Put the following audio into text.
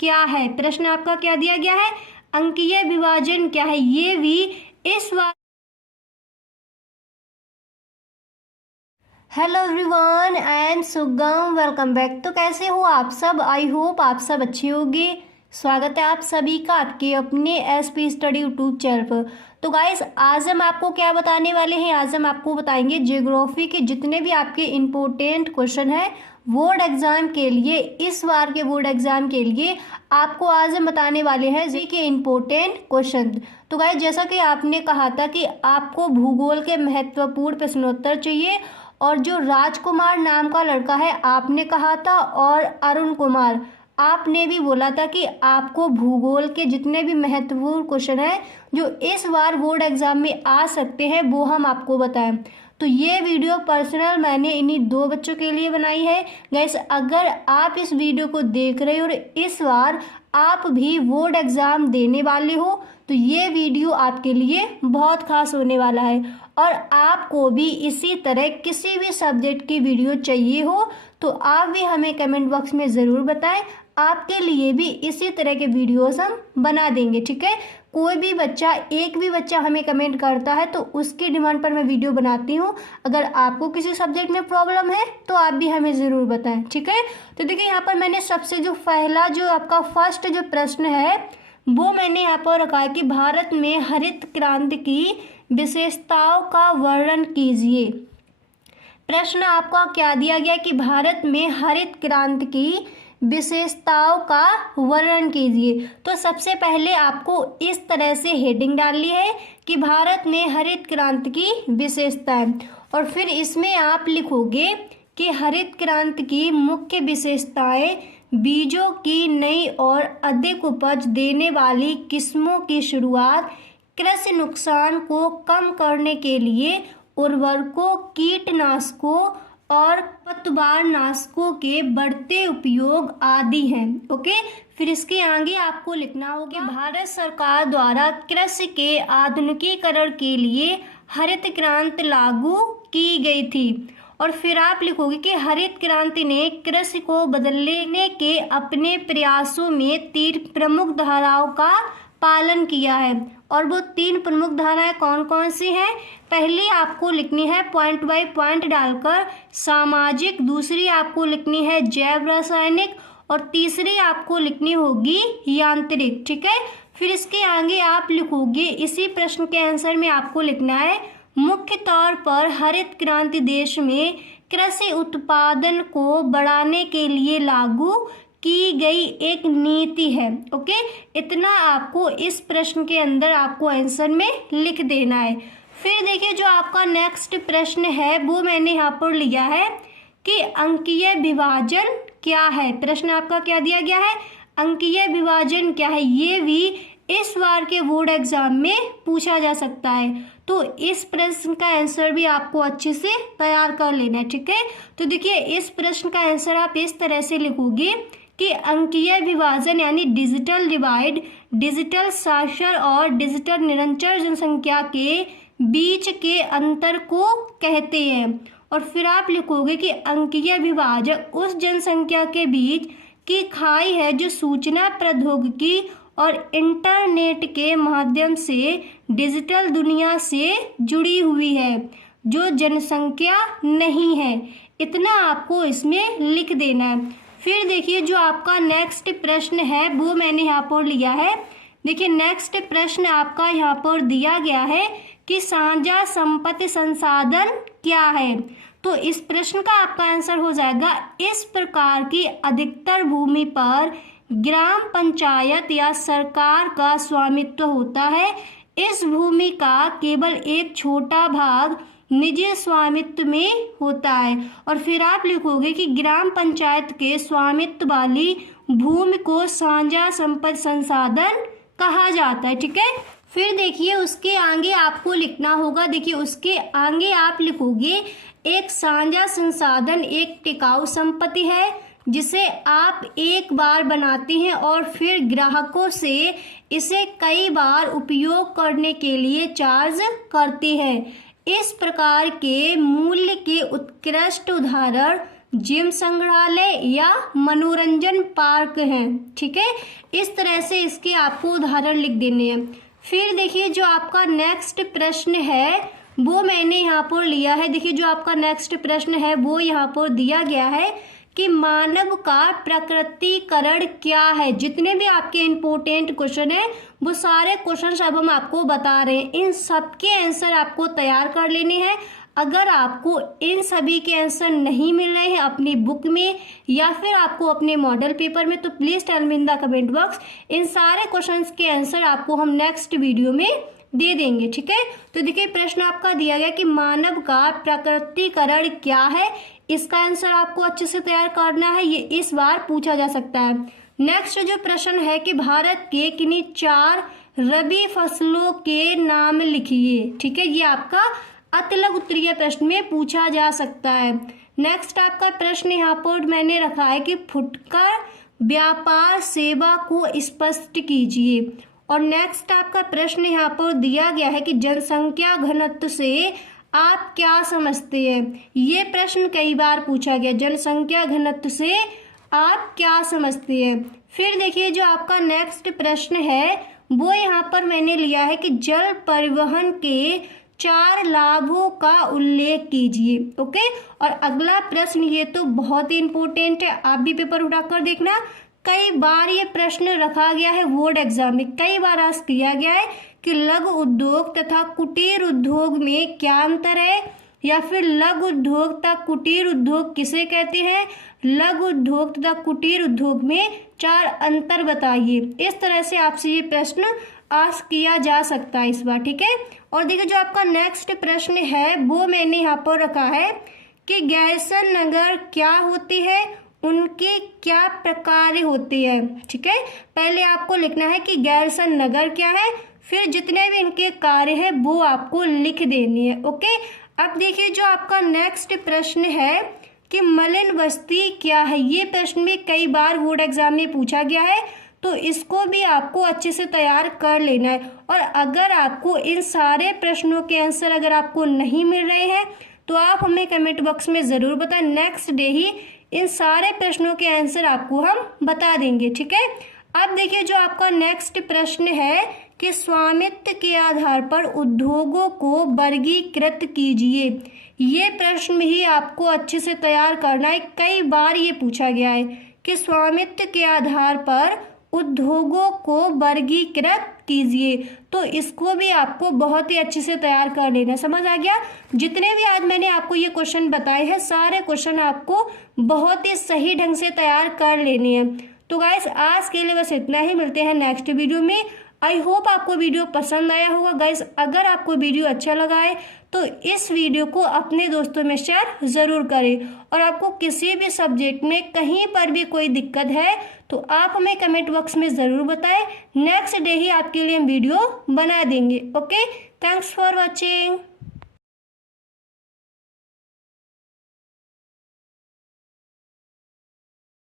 क्या है। प्रश्न आपका क्या दिया गया है, अंकीय विभाजन क्या है। ये भी इस बार हेलो एवरीवन, आई एम सुगम, वेलकम बैक। तो कैसे हो आप सब, आई होप आप सब अच्छे होंगे। स्वागत है आप सभी का आपके अपने एसपी स्टडी यूट्यूब चैनल पर। तो गाइस, आज हम आपको क्या बताने वाले हैं, आज हम आपको बताएंगे ज्योग्राफी के जितने भी आपके इम्पोर्टेंट क्वेश्चन हैं बोर्ड एग्जाम के लिए, इस बार के बोर्ड एग्जाम के लिए आपको आज हम बताने वाले हैं जी के इम्पोर्टेंट क्वेश्चन। तो गाइस, जैसा कि आपने कहा था कि आपको भूगोल के महत्वपूर्ण प्रश्नोत्तर चाहिए, और जो राजकुमार नाम का लड़का है आपने कहा था, और अरुण कुमार आपने भी बोला था कि आपको भूगोल के जितने भी महत्वपूर्ण क्वेश्चन हैं जो इस बार बोर्ड एग्जाम में आ सकते हैं वो हम आपको बताएं। तो ये वीडियो पर्सनल मैंने इन्हीं दो बच्चों के लिए बनाई है। गैस, अगर आप इस वीडियो को देख रहे हो और इस बार आप भी बोर्ड एग्जाम देने वाले हो तो ये वीडियो आपके लिए बहुत खास होने वाला है। और आपको भी इसी तरह किसी भी सब्जेक्ट की वीडियो चाहिए हो तो आप भी हमें कमेंट बॉक्स में ज़रूर बताएं, आपके लिए भी इसी तरह के वीडियोस हम बना देंगे, ठीक है। कोई भी बच्चा, एक भी बच्चा हमें कमेंट करता है तो उसकी डिमांड पर मैं वीडियो बनाती हूँ। अगर आपको किसी सब्जेक्ट में प्रॉब्लम है तो आप भी हमें ज़रूर बताएं, ठीक है। तो देखिए, यहाँ पर मैंने सबसे जो पहला जो आपका फर्स्ट जो प्रश्न है वो मैंने यहाँ पर रखा है कि भारत में हरित क्रांति की विशेषताओं का वर्णन कीजिए। प्रश्न आपका क्या दिया गया कि भारत में हरित क्रांति की विशेषताओं का वर्णन कीजिए। तो सबसे पहले आपको इस तरह से हेडिंग डालनी है कि भारत में हरित क्रांति की विशेषताएं, और फिर इसमें आप लिखोगे कि हरित क्रांति की मुख्य विशेषताएं बीजों की नई और अधिक उपज देने वाली किस्मों की शुरुआत, कृषि नुकसान को कम करने के लिए उर्वरकों, कीटनाशकों और पतवारनाशकों के बढ़ते उपयोग आदि हैं। ओके, फिर इसके आगे आपको लिखना होगा भारत सरकार द्वारा कृषि के आधुनिकीकरण के लिए हरित क्रांति लागू की गई थी। और फिर आप लिखोगे कि हरित क्रांति ने कृषि को बदलने के अपने प्रयासों में 3 प्रमुख धाराओं का पालन किया है। और वो 3 प्रमुख धाराएं कौन कौन सी हैं, पहली आपको लिखनी है पॉइंट बाय पॉइंट डालकर सामाजिक, दूसरी आपको लिखनी है जैव रासायनिक, और तीसरी आपको लिखनी होगी यांत्रिक, ठीक है। फिर इसके आगे आप लिखोगे, इसी प्रश्न के आंसर में आपको लिखना है मुख्य तौर पर हरित क्रांति देश में कृषि उत्पादन को बढ़ाने के लिए लागू की गई एक नीति है। ओके, इतना आपको इस प्रश्न के अंदर आपको आंसर में लिख देना है। फिर देखिए, जो आपका नेक्स्ट प्रश्न है वो मैंने यहाँ पर लिया है कि अंकीय विभाजन क्या है। प्रश्न आपका क्या दिया गया है, अंकीय विभाजन क्या है। ये भी इस बार के बोर्ड एग्जाम में पूछा जा सकता है, तो इस प्रश्न का आंसर भी आपको अच्छे से तैयार कर लेना है, ठीक है। तो देखिए, इस प्रश्न का आंसर आप इस तरह से लिखोगे कि अंकीय विभाजन यानी डिजिटल डिवाइड, डिजिटल साक्षर और डिजिटल निरंतर जनसंख्या के बीच के अंतर को कहते हैं। और फिर आप लिखोगे कि अंकीय विभाजन उस जनसंख्या के बीच की खाई है जो सूचना प्रौद्योगिकी और इंटरनेट के माध्यम से डिजिटल दुनिया से जुड़ी हुई है, जो जनसंख्या नहीं है। इतना आपको इसमें लिख देना है। फिर देखिए, जो आपका नेक्स्ट प्रश्न है वो मैंने यहाँ पर लिया है। देखिए, नेक्स्ट प्रश्न आपका यहाँ पर दिया गया है कि साझा संपत्ति संसाधन क्या है। तो इस प्रश्न का आपका आंसर हो जाएगा, इस प्रकार की अधिकतर भूमि पर ग्राम पंचायत या सरकार का स्वामित्व होता है। इस भूमि का केवल एक छोटा भाग निजी स्वामित्व में होता है। और फिर आप लिखोगे कि ग्राम पंचायत के स्वामित्व वाली भूमि को साझा संपत्ति संसाधन कहा जाता है, ठीक है। फिर देखिए, उसके आगे आपको लिखना होगा, देखिए उसके आगे आप लिखोगे एक साझा संसाधन एक टिकाऊ संपत्ति है जिसे आप एक बार बनाते हैं और फिर ग्राहकों से इसे कई बार उपयोग करने के लिए चार्ज करते हैं। इस प्रकार के मूल्य के उत्कृष्ट उदाहरण जिम संग्रहालय या मनोरंजन पार्क हैं। ठीक है, इस तरह से इसके आपको उदाहरण लिख देने हैं। फिर देखिए जो आपका नेक्स्ट प्रश्न है वो मैंने यहाँ पर लिया है। देखिए जो आपका नेक्स्ट प्रश्न है वो यहाँ पर दिया गया है कि मानव का प्रकृतिकरण क्या है। जितने भी आपके इम्पोर्टेंट क्वेश्चन है वो सारे क्वेश्चन अब हम आपको बता रहे हैं। इन सब के आंसर आपको तैयार कर लेने हैं। अगर आपको इन सभी के आंसर नहीं मिल रहे हैं अपनी बुक में या फिर आपको अपने मॉडल पेपर में, तो please tell me in the comment box. इन सारे क्वेश्चंस के आंसर आपको हम नेक्स्ट वीडियो में दे देंगे। ठीक है, तो देखिए प्रश्न आपका दिया गया कि मानव का प्रकृतिकरण क्या है। इसका आंसर आपको अच्छे से तैयार करना है, ये इस बार पूछा जा सकता है। नेक्स्ट जो प्रश्न है कि भारत के किन्हीं 4 रबी फसलों के नाम लिखिए। ठीक है, ये आपका अतिलघु उत्तरीय प्रश्न में पूछा जा सकता है। नेक्स्ट आपका प्रश्न यहाँ पर मैंने रखा है कि फुटकर व्यापार सेवा को स्पष्ट कीजिए। और नेक्स्ट आपका प्रश्न यहाँ पर दिया गया है कि जनसंख्या घनत्व से आप क्या समझते हैं। ये प्रश्न कई बार पूछा गया, जनसंख्या घनत्व से आप क्या समझते हैं। फिर देखिए जो आपका नेक्स्ट प्रश्न है वो यहाँ पर मैंने लिया है कि जल परिवहन के 4 लाभों का उल्लेख कीजिए। ओके, और अगला प्रश्न ये तो बहुत ही इंपॉर्टेंट है, आप भी पेपर उठाकर देखना। कई बार ये प्रश्न रखा गया है बोर्ड एग्जाम में, कई बार आस्क किया गया है कि लघु उद्योग तथा कुटीर उद्योग में क्या अंतर है, या फिर लघु उद्योग तथा कुटीर उद्योग किसे कहते हैं, लघु उद्योग तथा कुटीर उद्योग में 4 अंतर बताइए। इस तरह से आपसे ये प्रश्न आस्क किया जा सकता है इस बार। ठीक है, और देखिए जो आपका नेक्स्ट प्रश्न है वो मैंने यहाँ पर रखा है कि गैरसन नगर क्या होती है, उनके क्या प्रकार होते हैं। ठीक है, पहले आपको लिखना है कि गैरसन नगर क्या है, फिर जितने भी इनके कार्य है वो आपको लिख देनी है। ओके, अब देखिए जो आपका नेक्स्ट प्रश्न है कि मलिन बस्ती क्या है। ये प्रश्न भी कई बार बोर्ड एग्जाम में पूछा गया है, तो इसको भी आपको अच्छे से तैयार कर लेना है। और अगर आपको इन सारे प्रश्नों के आंसर अगर आपको नहीं मिल रहे हैं तो आप हमें कमेंट बॉक्स में ज़रूर बताएं। नेक्स्ट डे ही इन सारे प्रश्नों के आंसर आपको हम बता देंगे। ठीक है, अब देखिए जो आपका नेक्स्ट प्रश्न है कि स्वामित्व के आधार पर उद्योगों को वर्गीकृत कीजिए। ये प्रश्न भी आपको अच्छे से तैयार करना है, कई बार ये पूछा गया है कि स्वामित्व के आधार पर उद्योगों को वर्गीकृत कीजिए, तो इसको भी आपको बहुत ही अच्छे से तैयार कर लेना। समझ आ गया। जितने भी आज मैंने आपको ये क्वेश्चन बताए हैं सारे क्वेश्चन आपको बहुत ही सही ढंग से तैयार कर लेने हैं। तो गाइस आज के लिए बस इतना ही, मिलते हैं नेक्स्ट वीडियो में। आई होप आपको वीडियो पसंद आया होगा। गाइस अगर आपको वीडियो अच्छा लगा है तो इस वीडियो को अपने दोस्तों में शेयर ज़रूर करें। और आपको किसी भी सब्जेक्ट में कहीं पर भी कोई दिक्कत है तो आप हमें कमेंट बॉक्स में ज़रूर बताएं। नेक्स्ट डे ही आपके लिए हम वीडियो बना देंगे। Okay, thanks for watching.